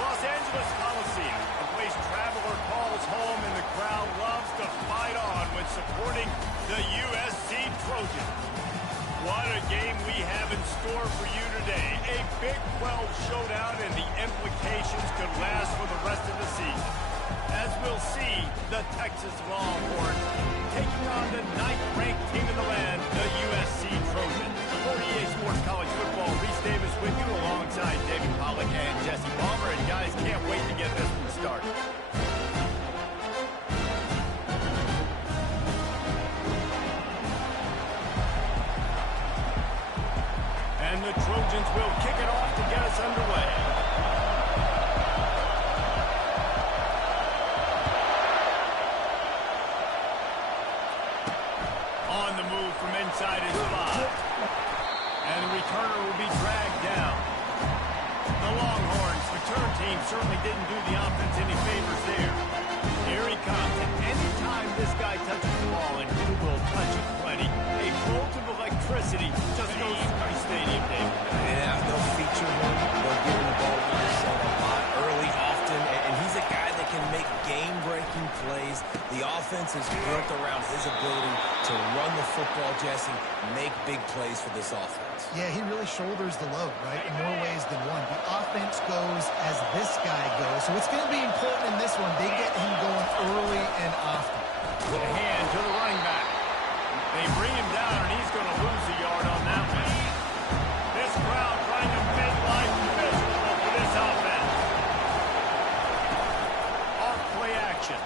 Los Angeles Coliseum, a place traveler calls home, and the crowd loves to fight on when supporting the USC Trojans. What a game we have in store for you today. A Big 12 showdown, and the implications could last for the rest of the season. As we'll see, the Texas Longhorns taking on the 9th-ranked team in the land, the USC Trojans. For EA Sports College Football, Reese Davis with you alongside David Pollack and Jesse Palmer. And guys, can't wait to get this one started. And the Trojans will kick it off to get us underway. On the move from inside his spot. And the returner will be dragged down. The Longhorns return team certainly didn't do the offense any favors there. Here he comes. And anytime this guy touches the ball, and he will touch it plenty, a bolt of electricity just goes through the stadium, David. Yeah, they'll feature him. They'll give him the ball a lot early, often, and he's a guy that can make game-breaking plays. The offense is built around his ability to run the football, Jesse, make big plays for this offense. Yeah, he really shoulders the load, right, in more ways than one. The offense goes as this guy goes, so it's going to be important in this one. They get him going early and often. With a hand to the running back. They bring him down, and he's going to lose a yard on that one. This crowd trying to make life miserable for this offense. Off play action.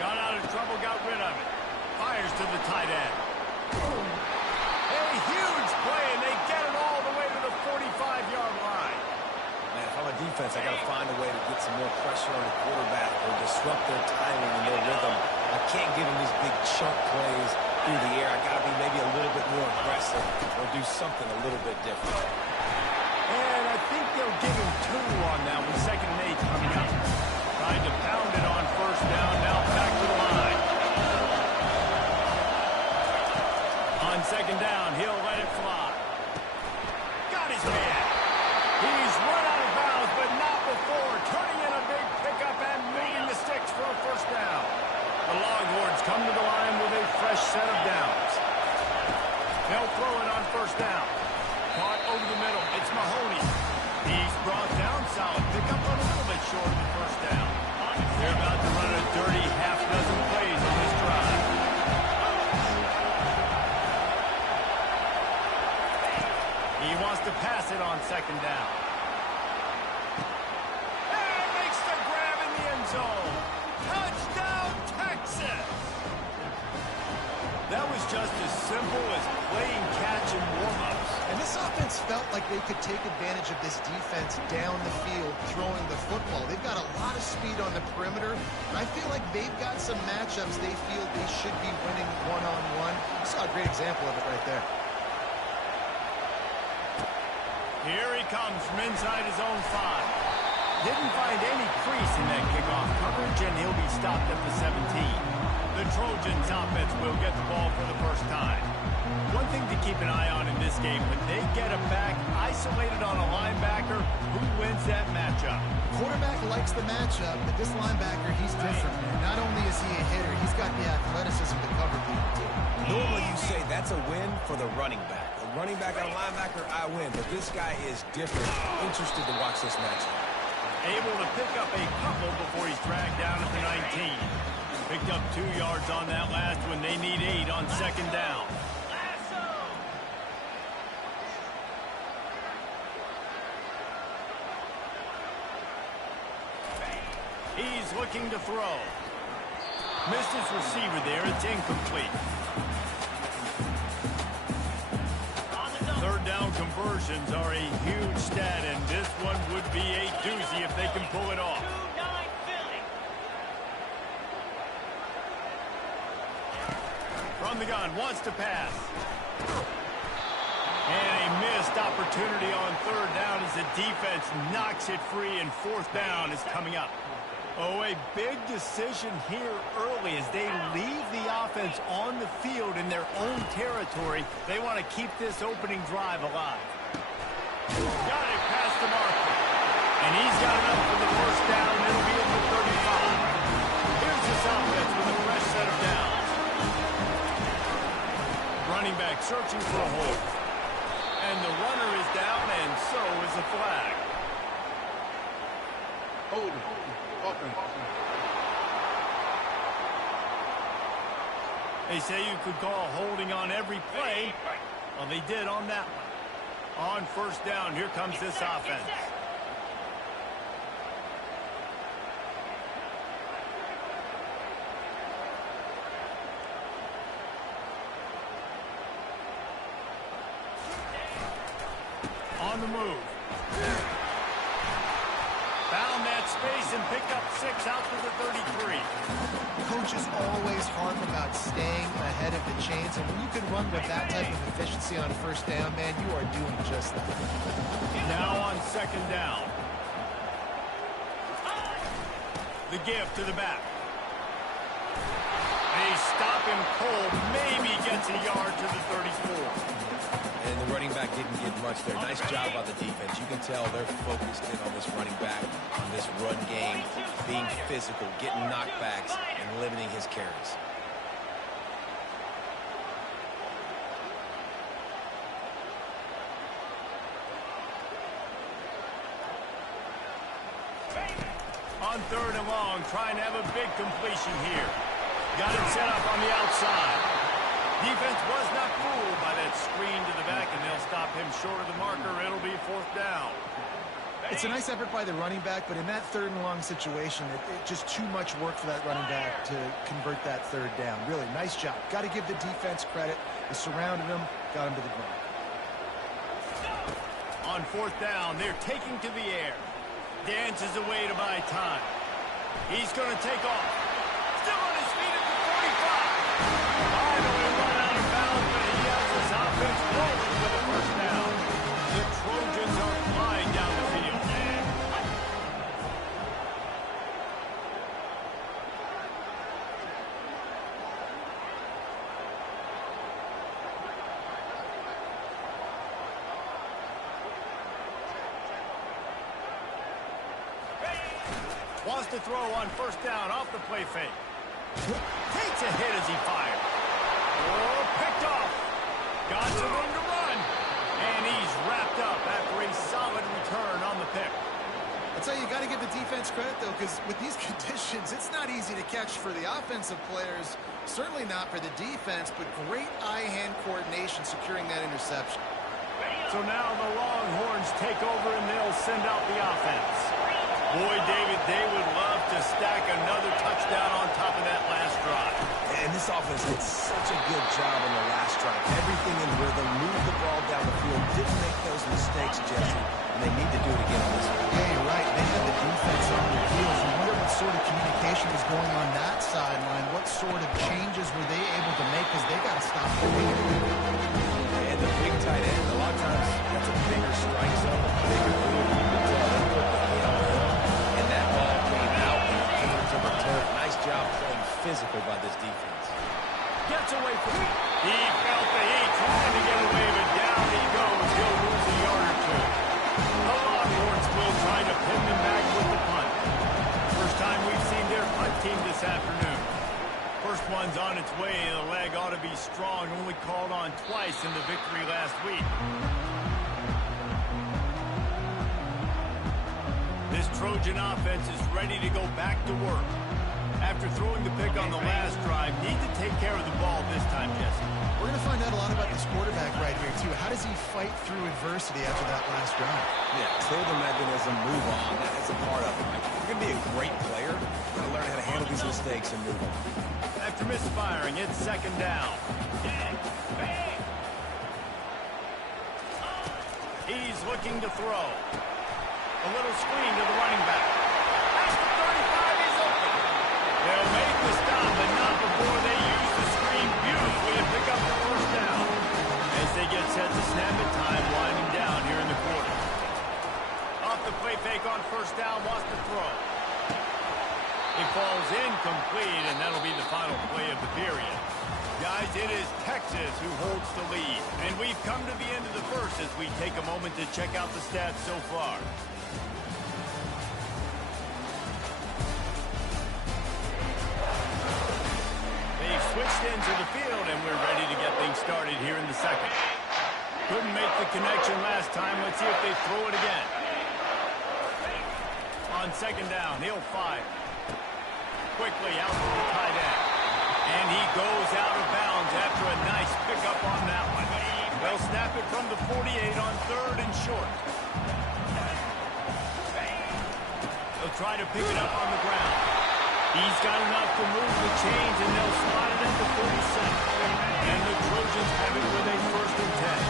Got out of trouble, got rid of it. Fires to the tight end. A huge play, and they get it all the way to the 45-yard line. Man, if I'm a defense, I got to find a way to get some more pressure on the quarterback or disrupt their timing and their rhythm. I can't give them these big chunk plays through the air. I got to be maybe a little bit more aggressive or do something a little bit different. And I think they'll give him 2 on that one. 2nd and 8 coming up. Trying to pound it on 1st down. Now back to the line. On 2nd down, he'll let it fly. Got his man. He's run out of bounds, but not before. Turning in a big pickup and moving the sticks for a 1st down. The Longhorns come to the line with a fresh set of downs. They'll throw it on 1st down. Caught over the middle. It's Mahoney. He's brought down. Solid pickup, a little bit short of the 1st down. They're about to run a dirty half-dozen plays on this drive. He wants to pass it on 2nd down. And makes the grab in the end zone. Touchdown, Texas! That was just as simple as playing catch and warm-ups. And this offense felt like they could take advantage of this defense down the field throwing the football. They've got a lot of speed on the perimeter, and I feel like they've got some matchups they feel they should be winning one-on-one. You saw a great example of it right there. Here he comes from inside his own 5. Didn't find any crease in that kickoff coverage, and he'll be stopped at the 17. The Trojans offense will get the ball for the 1st time. One thing to keep an eye on in this game, when they get a back isolated on a linebacker, who wins that matchup? Quarterback likes the matchup, but this linebacker, he's different, man. Not only is he a hitter, he's got the athleticism to cover people, too. Normally you say that's a win for the running back. A running back on a linebacker, I win. But this guy is different. Interested to watch this matchup. Able to pick up a couple before he's dragged down at the 19. Picked up 2 yards on that last one. They need 8 on 2nd down. He's looking to throw. Missed his receiver there. It's incomplete. 3rd down conversions are a huge stat, and this one would be a doozy if they can pull it off. From the gun, wants to pass. And a missed opportunity on 3rd down as the defense knocks it free, and 4th down is coming up. Oh, a big decision here early as they leave the offense on the field in their own territory. They want to keep this opening drive alive. Got it past the marker. And he's got enough for the first down. It'll be at the 35. Here's this offense with a fresh set of downs. Running back searching for a hole. And the runner is down, and so is the flag. Hold it. They say you could call holding on every play. Well, they did on that one. On first down, here comes this offense. On the move. Found that space and picked up 6 out to the 33. Coaches always harp about staying ahead of the chains, and when you can run with that type of efficiency on first down, man, you are doing just that. Now on second down. The give to the back. They stop him cold, maybe gets a yard to the 34. And the running back didn't get much there. Nice job by the defense. You can tell they're focused in on this running back, on this run game, being physical, getting knockbacks, and limiting his carries. On third and long, trying to have a big completion here. Got it set up on the outside. Defense was not fooled by that screen to the back, and they'll stop him short of the marker. It'll be fourth down. It's a nice effort by the running back, but in that third and long situation, it's just too much work for that running back to convert that third down. Really, nice job. Got to give the defense credit. They surrounded him, got him to the ground. On fourth down, they're taking to the air. Dances away to buy time. He's going to take off. Still on his feet at the 45. Finally run out of bounds, but he has this offense rolling for the first down. The Trojans are flying down the field. Wants to throw on first down off the play fake. Takes a hit as he fired. Oh, picked off. Got some room to run. And he's wrapped up after a solid return on the pick. I'll tell you, you got to give the defense credit, though, because with these conditions, it's not easy to catch for the offensive players. Certainly not for the defense, but great eye-hand coordination securing that interception. So now the Longhorns take over, and they'll send out the offense. Boy, David, they would love to stack another touchdown on top of that last drive. And this offense did such a good job on the last drive. Everything in rhythm, moved the ball down the field, didn't make those mistakes, Jesse, and they need to do it again on this one. Yeah, you're right. They had the defense on their heels. I wonder what sort of communication was going on that sideline. What sort of changes were they able to make, because they got to stop the lead. And the big tight end, a lot of times, that's a bigger strike zone, a bigger move. You can tell they put the hit on him, and that ball came out and came to the turf. Nice job playing physical by this defense. Gets away from it. He felt the heat, trying to get away, but down he goes. He'll lose a yard or two. The Longhorns will try to pin them back with the punt. First time we've seen their punt team this afternoon. First one's on its way. The leg ought to be strong. Only called on twice in the victory last week. This Trojan offense is ready to go back to work. After throwing the pick on the last drive, need to take care of the ball this time, Jesse. We're going to find out a lot about this quarterback right here, too. How does he fight through adversity after that last drive? Yeah, clear the mechanism, move on. That's a part of it. You're going to be a great player. You've got to learn how to handle these mistakes and move on. After misfiring, it's second down. He's looking to throw. A little screen to the running back. Past the 35, he's open. They'll make the stop, but not before they use the screen beautifully to pick up the first down. As they get set to snap it, time winding down here in the quarter. Off the play fake on first down, wants to throw. It falls incomplete, and that'll be the final play of the period. Guys, it is Texas who holds the lead. And we've come to the end of the first as we take a moment to check out the stats so far. switched into the field, and we're ready to get things started here in the second. Couldn't make the connection last time. Let's see if they throw it again. On second down, he'll fire. Quickly out to the tight end. And he goes out of bounds after a nice pickup on that one. They'll snap it from the 48 on third and short. They'll try to pick it up on the ground. He's got enough to move the chains, and they'll slot it at the 47. And the Trojans have it with a 1st and 10.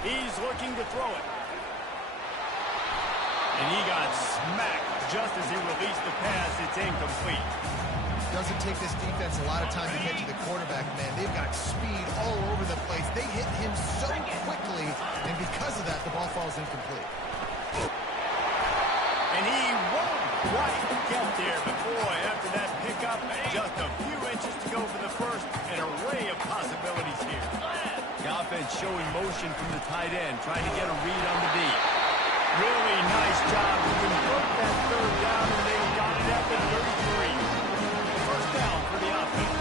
He's looking to throw it. And he got smacked just as he released the pass. It's incomplete. Doesn't take this defense a lot of time to get to the quarterback, man. They've got speed all over the place. They hit him so quickly, and because of that, the ball falls incomplete. And he won't quite get there, but boy, after that pickup, just a few inches to go for the first, an array of possibilities here. The offense showing motion from the tight end, trying to get a read on the D. Really nice job to convert that third down, and they got it at the 33. First down for the offense.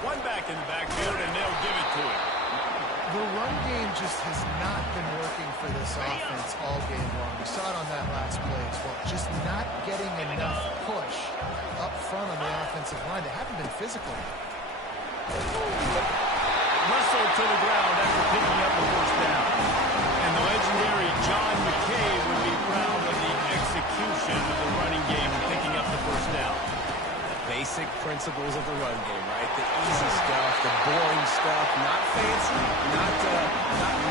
One back in the backfield, and they'll give it to him. The run game just has not been working for this offense all game long. We saw it on that last play as well. Just not getting enough push up front on the offensive line. They haven't been physical. Wrestled to the ground after picking up the first down. And the legendary John McKay would be proud of the execution of the running game and picking up the first down. Basic principles of the run game, right? The easy stuff, the boring stuff, not fancy, not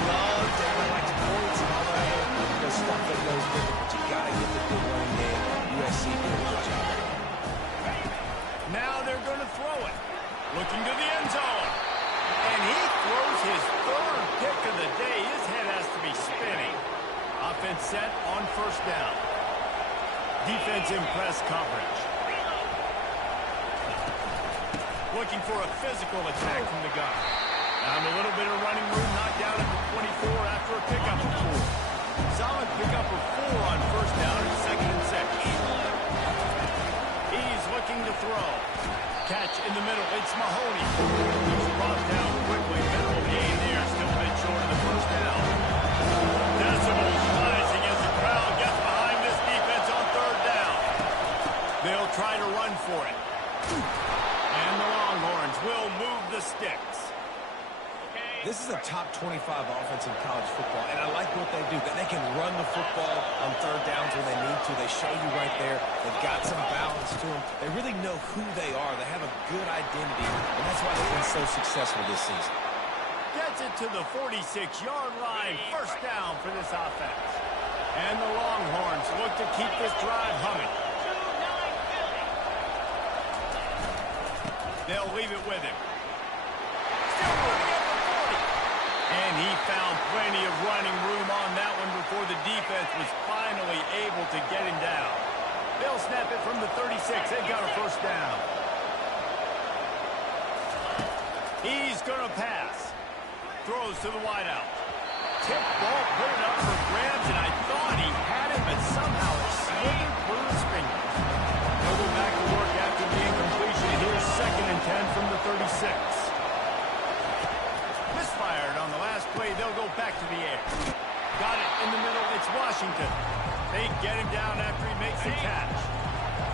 loved. Everybody likes points and all that other stuff that goes with it. But you got to get the good running game. USC did a good job. Now they're going to throw it. Looking to the end zone. And he throws his third pick of the day. His head has to be spinning. Offense set on first down. Defense in press coverage. Looking for a physical attack from the gun. Now a little bit of running room, knocked down at the 24 after a pickup of 4. Solid pickup of 4 on first down and 2nd and 6. He's looking to throw. Catch in the middle. It's Mahoney. He's brought down quickly. Middle gain there. Still a bit short of the first down. Decibels rising as the crowd gets behind this defense on third down. They'll try to run for it. And the Longhorns will move the sticks. This is a top 25 offense in college football, and I like what they do. That they can run the football on third downs when they need to. They show you right there. They've got some balance to them. They really know who they are. They have a good identity, and that's why they've been so successful this season. Gets it to the 46-yard line. First down for this offense. And the Longhorns look to keep this drive humming. They'll leave it with him. Still moving at the 40. And he found plenty of running room on that one before the defense was finally able to get him down. They'll snap it from the 36. They've got a first down. He's going to pass. Throws to the wideout. Tip ball, put it up for grabs, and I thought he had it, but somehow it slipped through his fingers. They'll go back to work after the incompletion. Here's 2nd and 10 from the 36. Misfired on the last play. They'll go back to the air. Got it in the middle. It's Washington. They get him down after he makes the catch.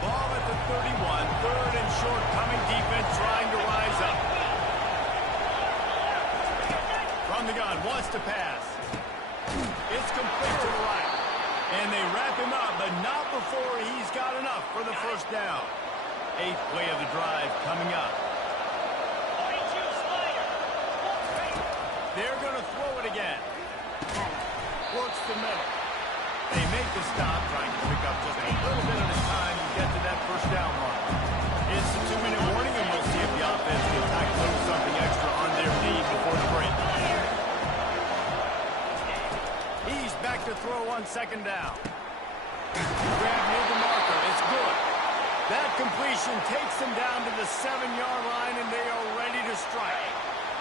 Ball at the 31. 3rd and short. Coming defense trying to rise up. From the gun. Wants to pass. It's complete to the right. And they wrap him up, but not before he's got enough for the first down. 8th play of the drive coming up. They're going to throw it again. Works the middle. They make the stop, trying to pick up just a little bit at a time to get to that first down mark. It's a 2-minute warning, and we'll see if the offense can tack a little something extra on their lead before the break. He's back to throw on 2nd down. Grab near the marker. It's good. That completion takes them down to the 7-yard line, and they are ready to strike.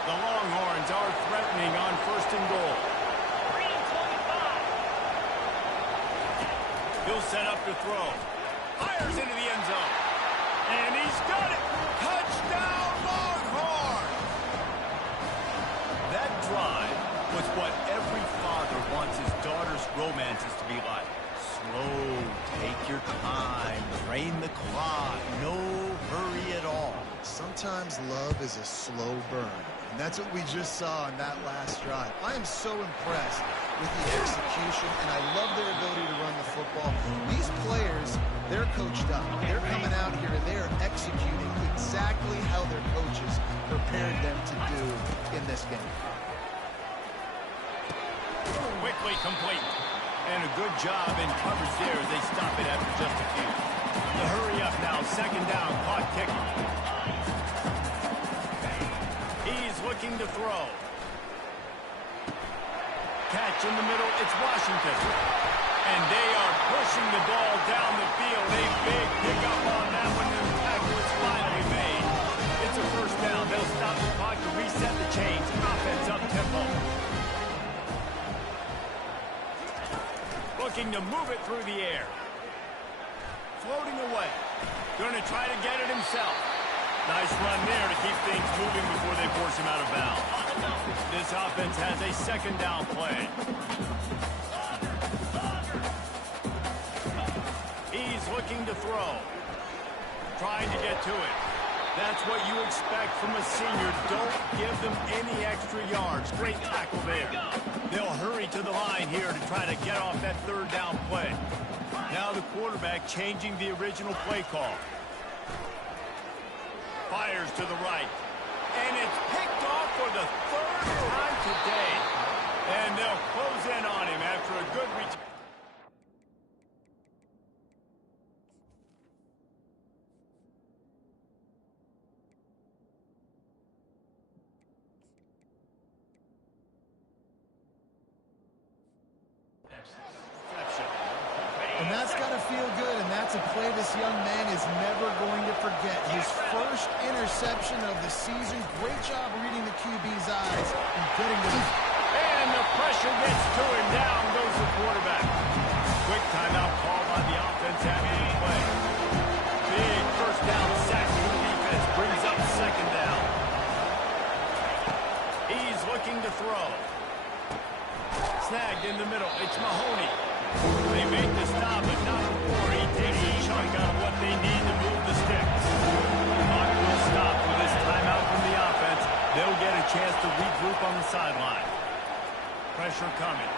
The Longhorns are threatening on 1st and goal. He'll set up to throw. Fires into the end zone. And he's got it. Touchdown, Longhorn! That drive was what every father wants his daughter's romances to be like. Slow, take your time, drain the clock, no hurry at all. Sometimes love is a slow burn, and that's what we just saw on that last drive. I am so impressed with the execution, and I love their ability to run the football. These players, they're coached up. They're coming out here and they're executing exactly how their coaches prepared them to do in this game. Quickly complete. And a good job in coverage there as they stop it after just a few. The hurry up now, second down, clock ticking. He's looking to throw. Catch in the middle, it's Washington. And they are pushing the ball down the field. A big pickup on that one, and the tackle is finally made. It's a first down. They'll stop the clock to reset the chains. Offense up tempo. Looking to move it through the air. Floating away. Going to try to get it himself. Nice run there to keep things moving before they force him out of bounds. This offense has a second down play. He's looking to throw. Trying to get to it. That's what you expect from a senior. Don't give them any extra yards. Great tackle there. They'll hurry to the line here to try to get off that third down play. Now the quarterback changing the original play call. Fires to the right. And it's picked off for the third time today. And they'll close in on him after a good return. And that's got to feel good, and that's a play this young man is never going to forget. His first interception of the season. Great job reading the QB's eyes and getting to him. And the pressure gets to him. Down goes the quarterback. Quick timeout call by the offense after the play. Big first down sack for the defense. Brings up second down. He's looking to throw. Snagged in the middle. It's Mahoney. They make the stop, but not before he takes a chunk out of what they need to move the sticks. The clock will stop with this timeout from the offense. They'll get a chance to regroup on the sideline. Pressure coming.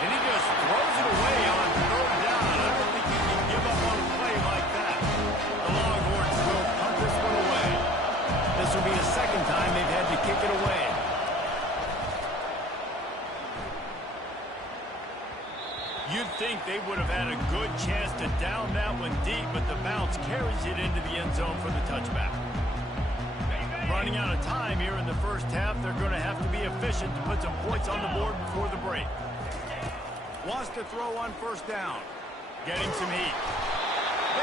And he just throws it away on third down. I don't think you can give up on a play like that. The Longhorns will punt this one away. This will be the second time they've had to kick it away. You'd think they would have had a good chance to down that one deep, but the bounce carries it into the end zone for the touchback. Running out of time here in the first half, they're going to have to be efficient to put some points on the board before the break. Wants to throw on first down. Getting some heat.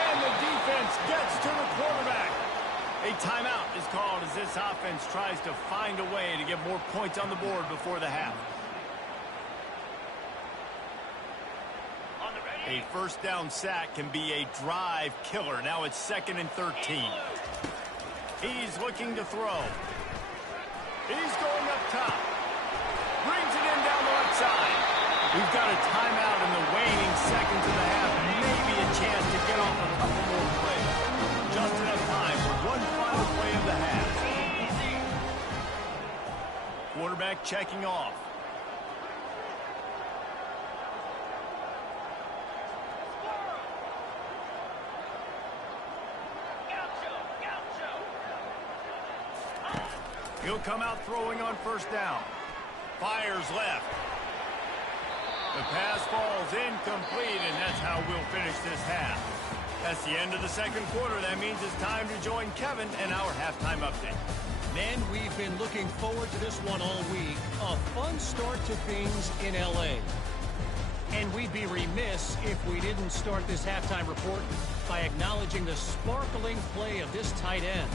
And the defense gets to the quarterback. A timeout is called as this offense tries to find a way to get more points on the board before the half. A first down sack can be a drive killer. Now it's 2nd and 13. He's looking to throw. He's going up top. Brings it in down the left side. We've got a timeout in the waning seconds of the half. Maybe a chance to get off a couple more plays. Just enough time for one final play of the half. Quarterback checking off. He'll come out throwing on first down. Fires left. The pass falls incomplete, and that's how we'll finish this half. That's the end of the second quarter. That means it's time to join Kevin and our halftime update. Man, we've been looking forward to this one all week. A fun start to things in L.A. And we'd be remiss if we didn't start this halftime report by acknowledging the sparkling play of this tight end.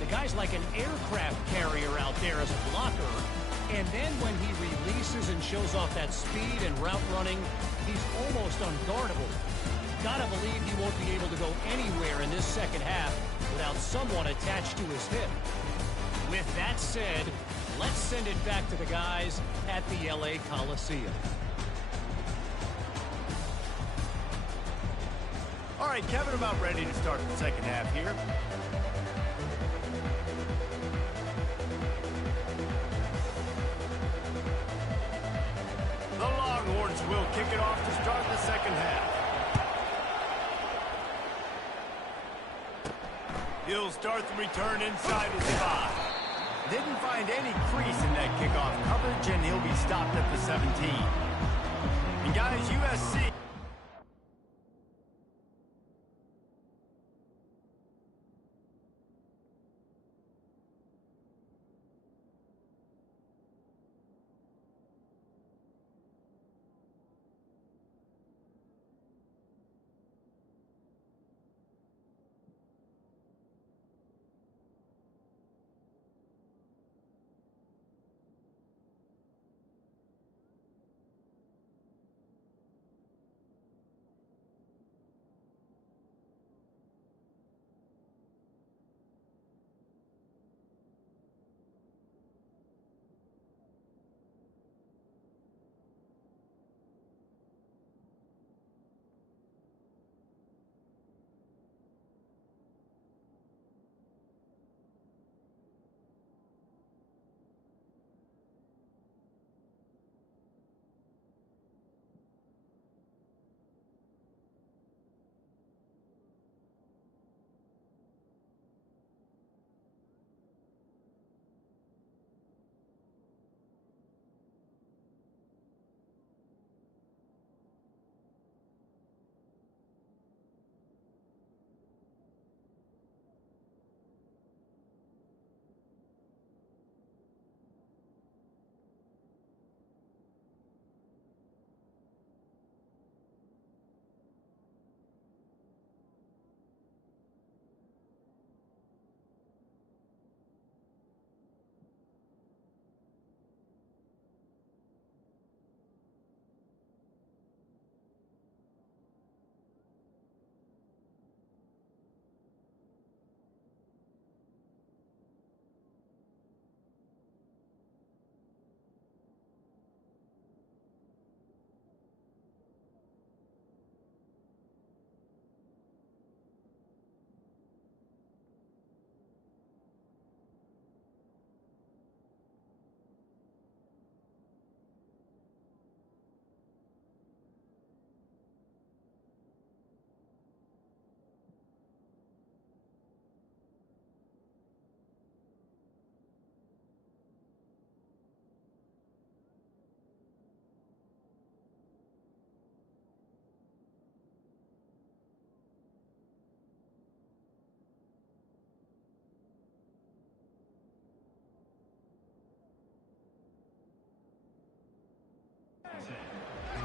The guy's like an aircraft carrier out there as a blocker, And then when he releases and shows off that speed and route running, he's almost unguardable. Gotta believe he won't be able to go anywhere in this second half without someone attached to his hip. With that said, let's send it back to the guys at the LA Coliseum. All right, Kevin, about ready to start the second half here. The Longhorns will kick it off to start the second half. He'll start the return inside his 5. Didn't find any crease in that kickoff coverage, and he'll be stopped at the 17. And guys, USC...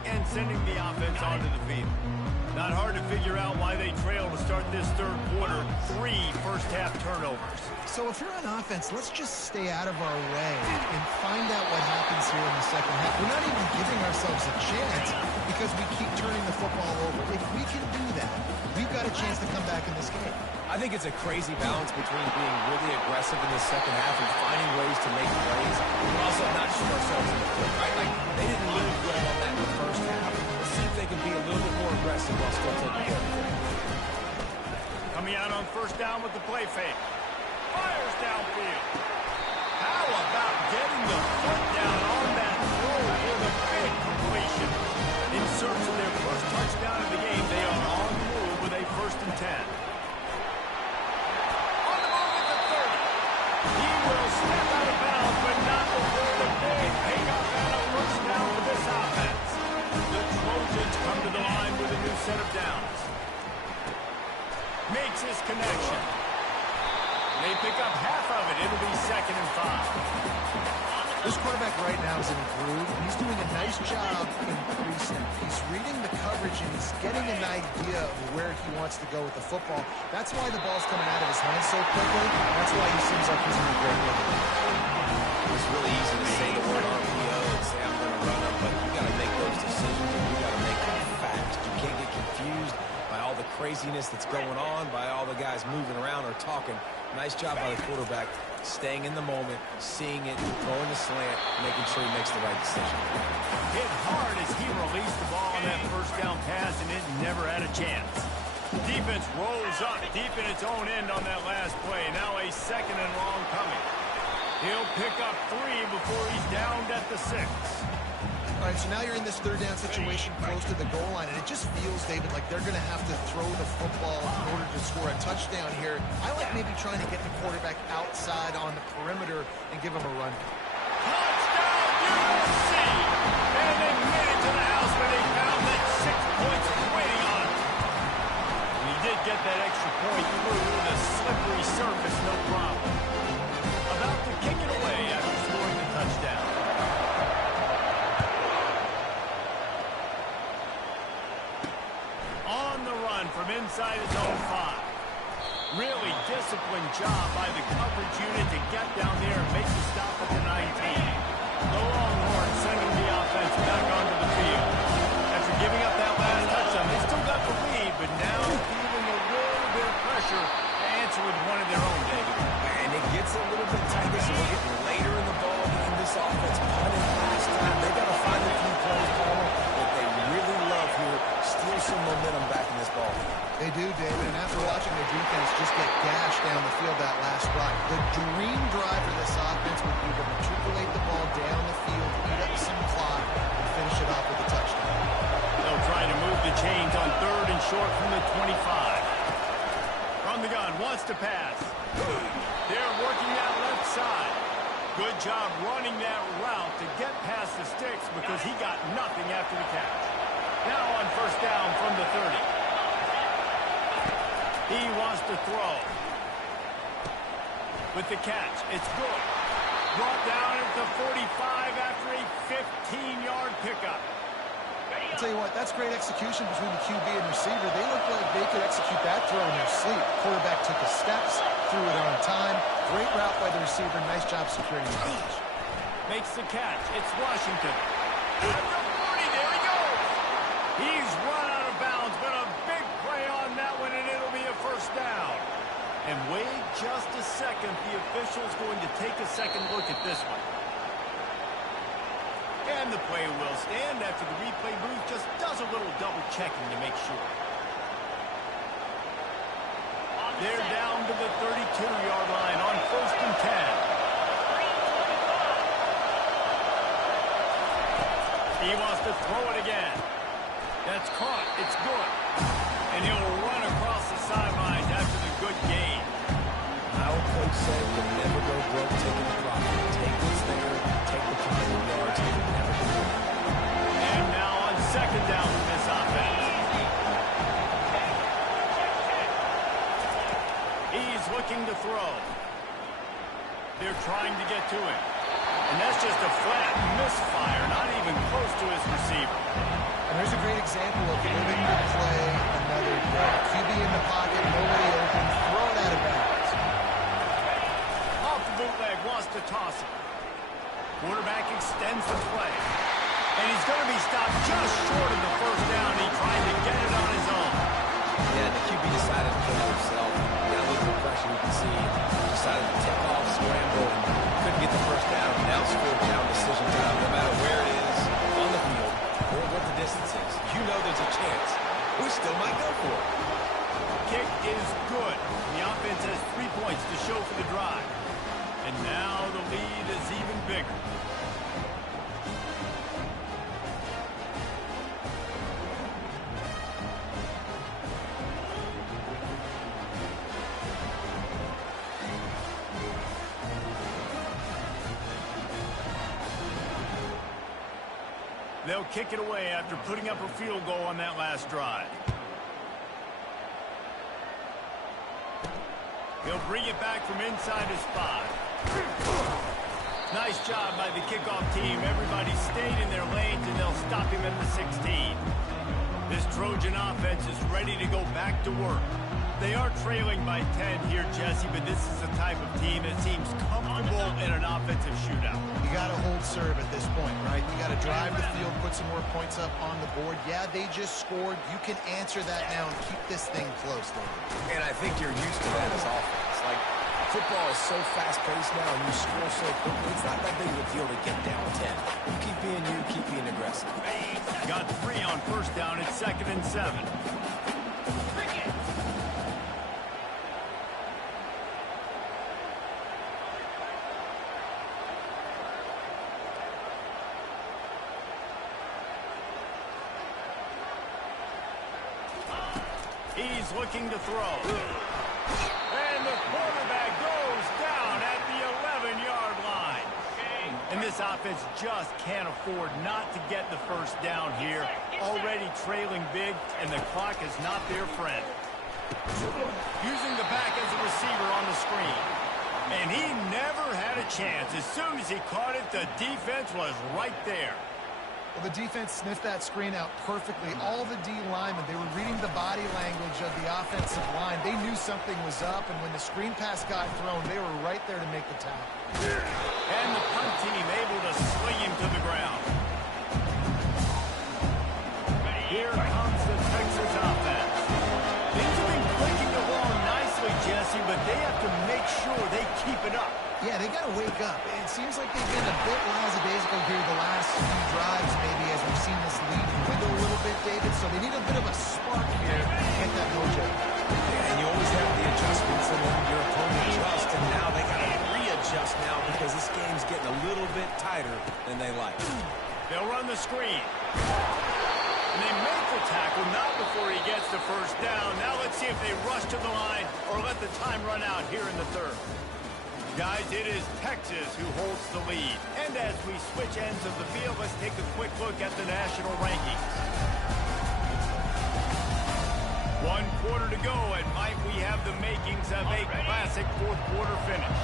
And sending the offense onto the field. Not hard to figure out why they trail to start this third quarter. 3 first-half turnovers. So if you're on offense, let's just stay out of our way and find out what happens here in the second half. We're not even giving ourselves a chance because we keep turning the football over. If we can do that, we've got a chance to come back in this game. I think it's a crazy balance between being really aggressive in the second half and finding ways to make plays, but also not shoot ourselves in the foot, right? Like, they didn't move well on that in the first half. Let's see if they can be a little bit more aggressive while still taking care of the football. Coming out on first down with the play fake. Fires downfield. How about getting the foot down on that throw for the big completion? In search of their first touchdown of the game, they are on the move with a 1st and 10. He will step out of bounds, but not before the big pickup and a first down for this offense. The Trojans come to the line with a new set of downs. Makes his connection. They pick up half of it. It'll be 2nd and 5. This quarterback right now is in a groove, and he's doing a nice job in pre-snap. He's reading the coverage, and he's getting an idea of where he wants to go with the football. That's why the ball's coming out of his hands so quickly. That's why he seems like he's in a great rhythm. it's really easy to say the word RPO and say I'm going to run them, but you got to make those decisions and you got to make them fast. You can't get confused by all the craziness that's going on, by all the guys moving around or talking. Nice job by the quarterback, staying in the moment, seeing it, throwing the slant, making sure he makes the right decision. Hit hard as he released the ball on that first down pass, and it never had a chance. Defense rolls up deep in its own end on that last play. Now a second and long coming. He'll pick up 3 before he's downed at the 6. All right, so now you're in this third down situation close to the goal line, and it just feels, David, like they're going to have to throw the football in order to score a touchdown here. I like maybe trying to get the quarterback outside on the perimeter and give him a run. Touchdown, USC! And they made it to the house where they found that 6 points waiting on him. And he did get that extra point through the slippery surface, no problem. About to kick it away after scoring the touchdown. On the run from inside his own 5. Really disciplined job by the coverage unit to get down there and make the stop at the 19. The Longhorns sending the offense back onto the field. After giving up that last touchdown, they still got the lead, but now feeling a little bit of pressure to answer with one of their own, David. And it gets a little bit tighter, so we're getting later in the ball game. This offense punted last time. They got to find a few plays, Palmer, that they really love here. Steal some momentum back in this ball game. They do, David, and after watching the defense just get gashed down the field that last drive, the dream drive for this offense would be to matriculate the ball down the field, eat up some clock, and finish it off with a touchdown. They'll try to move the chains on 3rd and short from the 25. From the gun, wants to pass. They're working that left side. Good job running that route to get past the sticks because he got nothing after the catch. Now on first down from the 30. He wants to throw. With the catch, it's good. Brought down at the 45 after a 15-yard pickup. I'll tell you what, that's great execution between the QB and receiver. They look like they could execute that throw in their sleep. Quarterback took his steps, threw it on time. Great route by the receiver. Nice job securing the catch. Makes the catch. It's Washington. At the 40, there he goes. He's run out of bounds, but a big play on that one, and it'll be a first down. And wait just a second. The official's going to take a second look at this one. And the play will stand after the replay booth just does a little double checking to make sure. They're down to the 32-yard line on 1st and 10. He wants to throw it again. That's caught. It's good. And he'll run across the sidelines after the good gain. My old coach said you'll never go broke taking a profit. Take what's there, take the positive yards, and you'll never go broke. And now on 2nd down for this offense. He's looking to throw. They're trying to get to him. And that's just a flat misfire, not even close to his receiver. And there's a great example of living to play another day. QB in the pocket, nobody open, throw it out of bounds. Off the bootleg, wants to toss it. Quarterback extends the play. And he's going to be stopped just short of the first down. He tried to get it on his own. Yeah, the QB decided to play himself. Got a little bit of pressure, you can see. Decided to take off, scramble, and couldn't get the first down. Now it's 4th down decision time. No matter where it is on the field or what the distance is, you know there's a chance. We still might go for it. Kick is good. The offense has 3 points to show for the drive. And now the lead is even bigger. They'll kick it away after putting up a field goal on that last drive. He'll bring it back from inside his 5. Nice job by the kickoff team. Everybody stayed in their lanes, and they'll stop him at the 16. This Trojan offense is ready to go back to work. They are trailing by 10 here, Jesse, but this is the type of team that seems comfortable in an offensive shootout. You got to hold serve at this point, right? You got to drive the field, put some more points up on the board. Yeah, they just scored. You can answer that now and keep this thing close, David. And I think you're used to that as offense. Like, football is so fast-paced now, and you score so quickly. It's not that big of a deal to get down 10. You keep being aggressive. Got 3 on first down. It's 2nd and 7. He's looking to throw. And the quarterback goes down at the 11-yard line. And this offense just can't afford not to get the first down here. Already trailing big, and the clock is not their friend. Using the back as a receiver on the screen. And he never had a chance. As soon as he caught it, the defense was right there. Well, the defense sniffed that screen out perfectly. All the D linemen, they were reading the body language of the offensive line. They knew something was up, and when the screen pass got thrown, they were right there to make the tackle. And the punt team able to sling him to the ground. Here comes the Texas offense. Things have been clicking along nicely, Jesse, but they have to make sure they keep it up. Yeah, they got to wake up. It seems like they've been a bit lackadaisical here the last few drives, maybe, as we've seen this lead dwindle a little bit, David. So they need a bit of a spark here to get that mojo. Yeah, and you always have the adjustments, and then your opponent adjusts, and now they got to readjust now because this game's getting a little bit tighter than they like. They'll run the screen. And they make the tackle, not before he gets the first down. Now let's see if they rush to the line or let the time run out here in the third. Guys, it is Texas who holds the lead. And as we switch ends of the field, let's take a quick look at the national rankings. 1 quarter to go, and might we have the makings of a classic fourth quarter finish.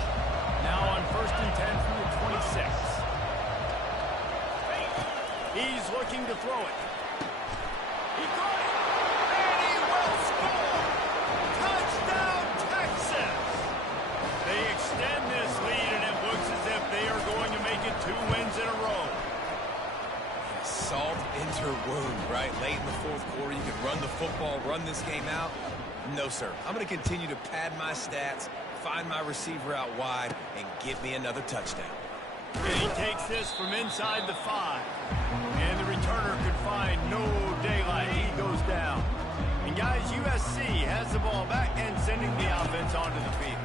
Now on 1st and 10 from the 26. He's looking to throw it. He got it, and he will score! Touchdown, Texas! They extend this lead, and it looks as if they are going to make it 2 wins in a row. Salt into wound, right? Late in the fourth quarter, you can run the football, run this game out. No, sir. I'm going to continue to pad my stats, find my receiver out wide, and get me another touchdown. And he takes this from inside the 5. And the returner could find no daylight. He goes down. And guys, USC has the ball back and sending the offense onto the field.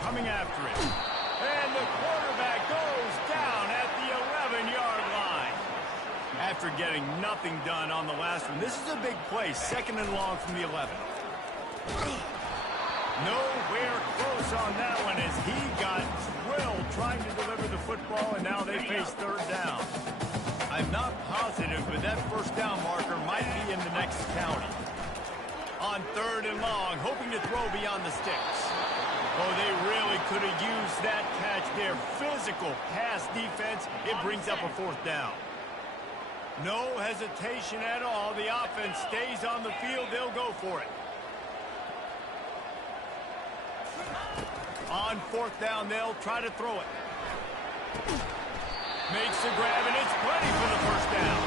Coming after it. And the quarterback goes down at the 11-yard line. After getting nothing done on the last one, this is a big play. 2nd and long from the 11. Nowhere close on that one as he got drilled trying to deliver the football, and now they face 3rd down. I'm not positive, but that first down marker might be in the next county. On 3rd and long, hoping to throw beyond the sticks. Oh, they really could have used that catch there. Physical pass defense. It brings up a 4th down. No hesitation at all. The offense stays on the field. They'll go for it. On 4th down, they'll try to throw it. Makes the grab, and it's plenty for the first down.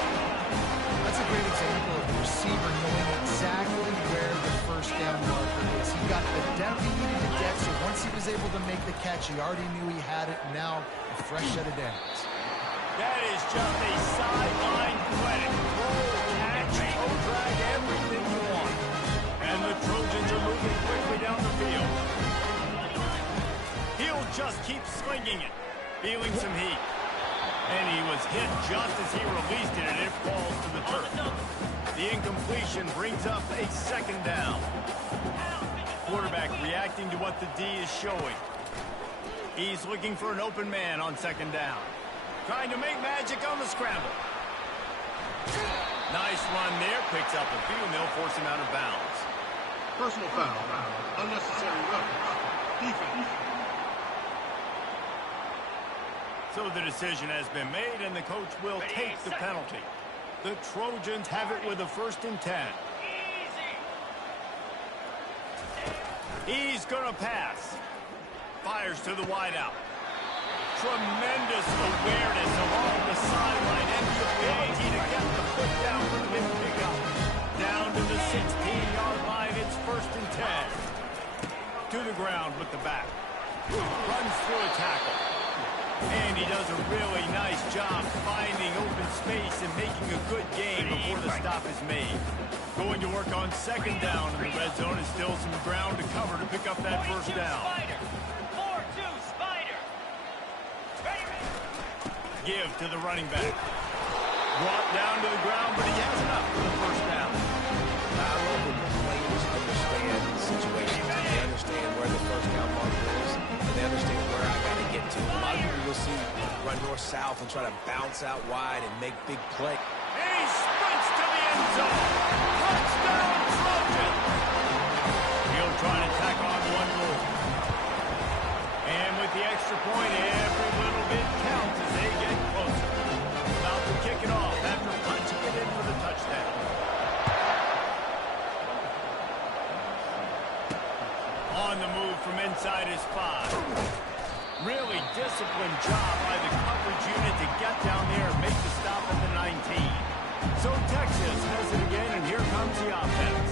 That's a great example of the receiver knowing exactly where the first down marker is. He got the depth he needed to get, so once he was able to make the catch, he already knew he had it. Now, a fresh set of downs. That is just a sideline credit. Roll, catch, toe drag, everything you want. And the Trojans are moving quickly down the field. He'll just keep slinging it, feeling some heat. And he was hit just as he released it, and it falls to the turf. The incompletion brings up a 2nd down. Quarterback reacting to what the D is showing. He's looking for an open man on 2nd down. Trying to make magic on the scramble. Nice run there. Picks up a few, and they'll force him out of bounds. Personal foul. Unnecessary roughness. Defense. So the decision has been made, and the coach will take the penalty. The Trojans have it with a 1st and 10. He's going to pass. Fires to the wideout. Tremendous awareness along the sideline and the ability to get the foot down for the big pickup. Down to the 16-yard line. It's 1st and 10. To the ground with the back. Runs through a tackle. And he does a really nice job finding open space and making a good game before the stop is made. Going to work on 2nd down in the red zone is still some ground to cover to pick up that 1st down. Give to the running back. Brought down to the ground, but he has enough for the 1st down. I love when the players understand the situation. They understand where the 1st down marker is, and they understand where I got to get to. A lot of people you'll see run north-south and try to bounce out wide and make big play. And he sprints to the end zone. Touchdown, Trojans! He'll try to tack on one more. And with the extra point, every little bit counts as they get closer. About to kick it off after punching it in for the touchdown. On the move from inside his 5. Really disciplined job by the coverage unit to get down there and make the stop at the 19. So Texas has it again, and here comes the offense.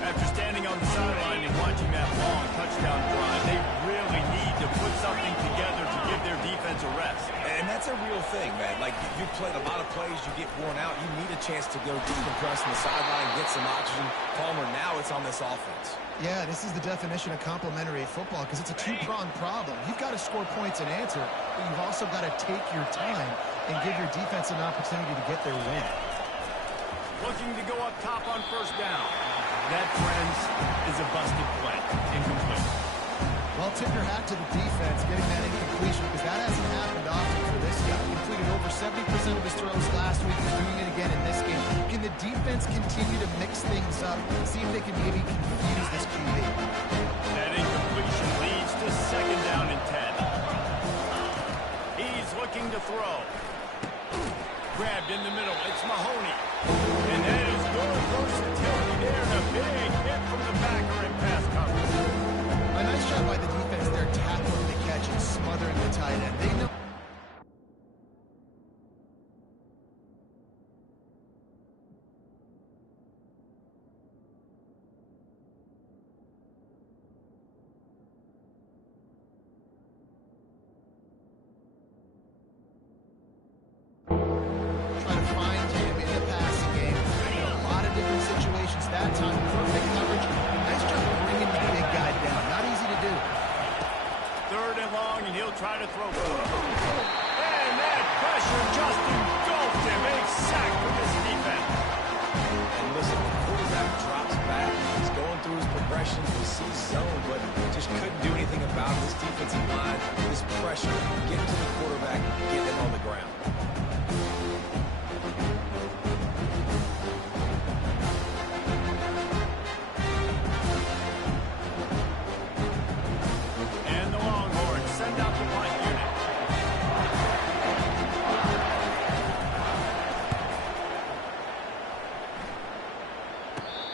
After standing on the sideline and watching that long touchdown drive, they really need to put something together to give their defense a rest. And that's a real thing, man. Like, you played a lot of plays, you get worn out, you need a chance to go decompress on the sideline, get some oxygen. Palmer, now it's on this offense. Yeah, this is the definition of complementary football because it's a two-pronged problem. You've got to score points and answer, but you've also got to take your time and give your defense an opportunity to get their win. Looking to go up top on 1st down. That, friends, is a busted play. Incomplete. Well, tip your hat to the defense getting that incompletion because that hasn't happened often for this guy. He completed over 70% of his throws last week. He's doing it again in this game. Can the defense continue to mix things up and see if they can maybe confuse this QB? That incompletion leads to 2nd down and 10. He's looking to throw. Grabbed in the middle. It's Mahoney. And that is good versatility there. And a big hit from the backer in pass coverage. A nice job by the defense there, tackling the catch and smothering the tight end. They know. Try to find him in the passing game. In a lot of different situations. That time, perfect coverage. Nice job bringing the big guy down. Not easy to do. 3rd and long, and he'll try to throw for it. And that pressure just engulfed him. A sack for this defense. And listen, the quarterback drops back. He's going through his progressions. He sees zone, but just couldn't do anything about this defensive line. This pressure, getting to the quarterback, getting him on the ground. And the Longhorns send out the punt unit.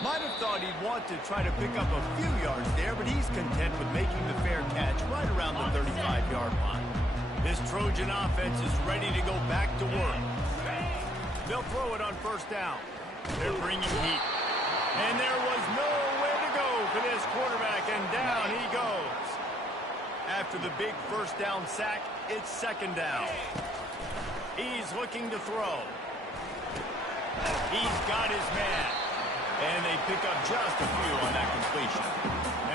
Might have thought he'd want to try to pick up a few yards there, but he's content with making the fair catch right around the 35-yard line. This Trojan offense is ready to go back to work. They'll throw it on 1st down. They're bringing heat. And there was nowhere to go for this quarterback, and down he goes. After the big 1st down sack, it's 2nd down. He's looking to throw. He's got his man. And they pick up just a few on that completion.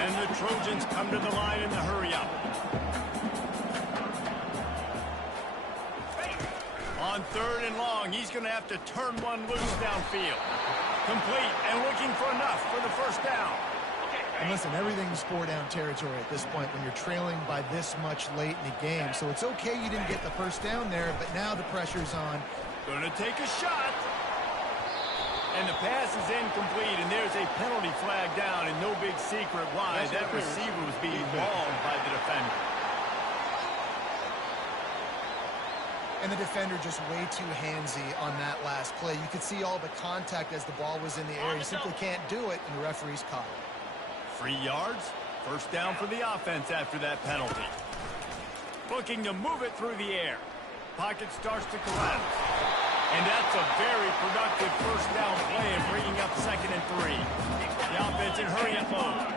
And the Trojans come to the line in the hurry-up. On 3rd and long, he's going to have to turn one loose downfield. Complete and looking for enough for the 1st down. And listen, everything's 4-down territory at this point when you're trailing by this much late in the game. So it's okay you didn't get the 1st down there, but now the pressure's on. Going to take a shot. And the pass is incomplete, and there's a penalty flag down, and no big secret why. That receiver was being mauled by the defender. And the defender just way too handsy on that last play. You could see all the contact as the ball was in the air. He simply can't do it, and the referee's caught it. 3 yards. First down for the offense after that penalty. Looking to move it through the air. Pocket starts to collapse. And that's a very productive first down play and bringing up 2nd and 3. The offense in hurry up mode.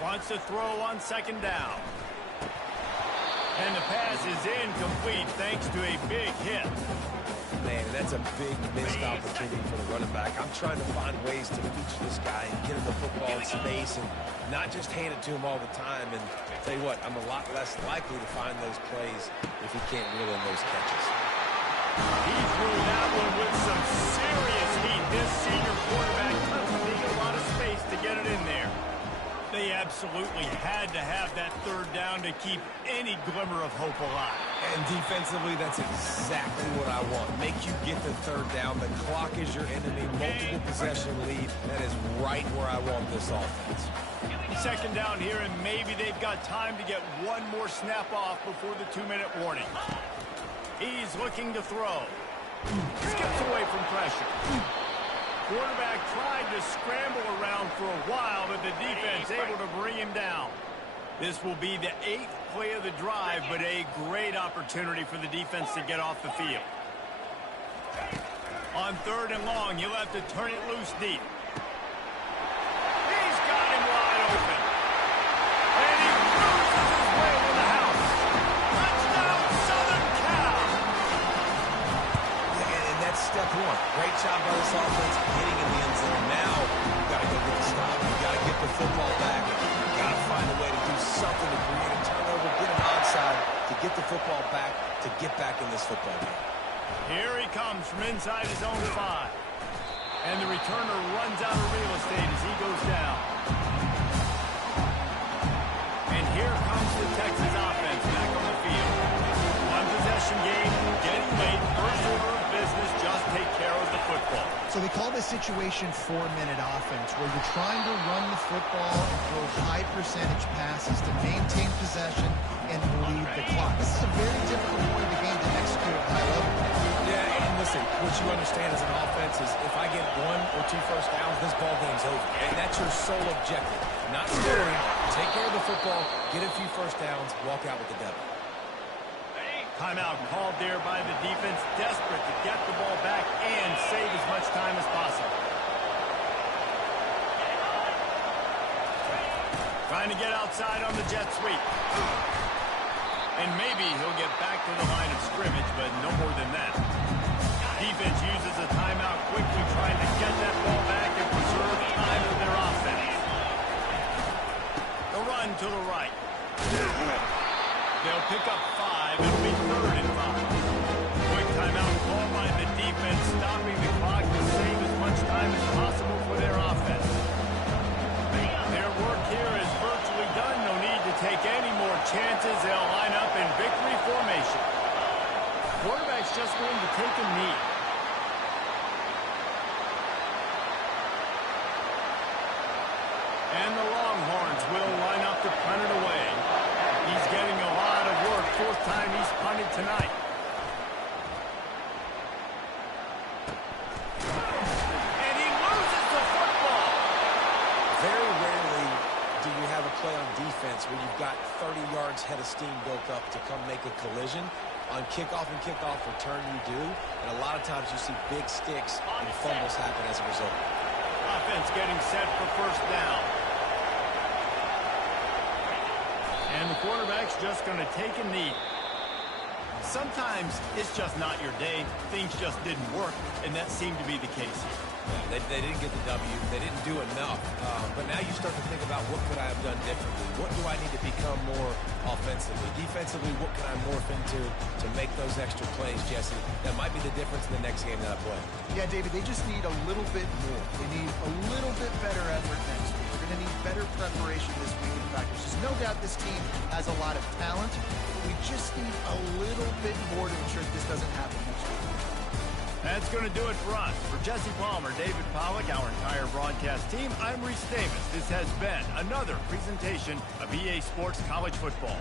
Wants to throw on 2nd down. And the pass is incomplete thanks to a big hit. Man, that's a big missed opportunity for the running back. I'm trying to find ways to feature this guy and get him the football in space and not just hand it to him all the time. And I'll tell you what, I'm a lot less likely to find those plays if he can't reel in those catches. He threw that one with some serious heat. This senior quarterback doesn't need a lot of space to get it in there. They absolutely had to have that 3rd down to keep any glimmer of hope alive. And defensively, that's exactly what I want. Make you get the 3rd down. The clock is your enemy. Multiple possession lead. That is right where I want this offense. 2nd down here, and maybe they've got time to get one more snap off before the 2-minute warning. He's looking to throw. Skips away from pressure. Quarterback tried to scramble around for a while, but the defense able to bring him down. This will be the 8th play of the drive, but a great opportunity for the defense to get off the field. On 3rd and long, you'll have to turn it loose deep. He's got him wide open. And he cruises his way to the house. Touchdown, Southern Cal! And that's step 1. Great job by this offense getting in the end zone. Now, you've got to go get the stop. You've got to get the football back. You've got to find a way to do something to create a turnover, get an onside, to get the football back, to get back in this football game. Here he comes from inside his own 5. And the returner runs out of real estate as he goes down. And here comes the Texas offense back on the field. One possession game, getting late, first order of business, just take care of the football. So they call this situation 4-minute offense, where you're trying to run the football and throw high percentage passes to maintain possession and bleed the clock. This is a very difficult point of the game to execute at a high level. Yeah, and listen, what you understand as an offense is if I get 1 or 2 first downs, this ball game's over. And that's your sole objective. Not scoring, take care of the football, get a few first downs, walk out with the W. Timeout called there by the defense, desperate to get the ball back and save as much time as possible. Trying to get outside on the jet sweep. And maybe he'll get back to the line of scrimmage, but no more than that. Defense uses a timeout quickly, trying to get that ball back and preserve time of their offense. The run to the right. They'll pick up 5. It'll be 3rd and 5. Quick timeout called by the defense, stopping the clock to save as much time as possible for their offense. Their work here is virtually done. No need to take any more chances. They'll line up in victory formation. Quarterback's just going to take a knee. And the Longhorns will line up to punt it away. He's getting a lot of work. 4th time he's punted tonight. And he loses the football. Very rarely do you have a play on defense where you've got 30 yards head of steam built up to come make a collision. On kickoff and kickoff return you do. And a lot of times you see big sticks and fumbles happen as a result. Offense getting set for first down. And the quarterback's just going to take a knee. Sometimes it's just not your day. Things just didn't work, and that seemed to be the case here. They didn't get the W. They didn't do enough. But now you start to think about what could I have done differently? What do I need to become more offensively? Defensively, what can I morph into to make those extra plays, Jesse? That might be the difference in the next game that I play. Yeah, David, they just need a little bit more. They need a little bit better effort next week. They're going to need better preparation this week in practice. There's no doubt this team has a lot of talent. We just need a little bit more to ensure this doesn't happen next week. That's going to do it for us. For Jesse Palmer, David Pollack, our entire broadcast team, I'm Reese Davis. This has been another presentation of EA Sports College Football.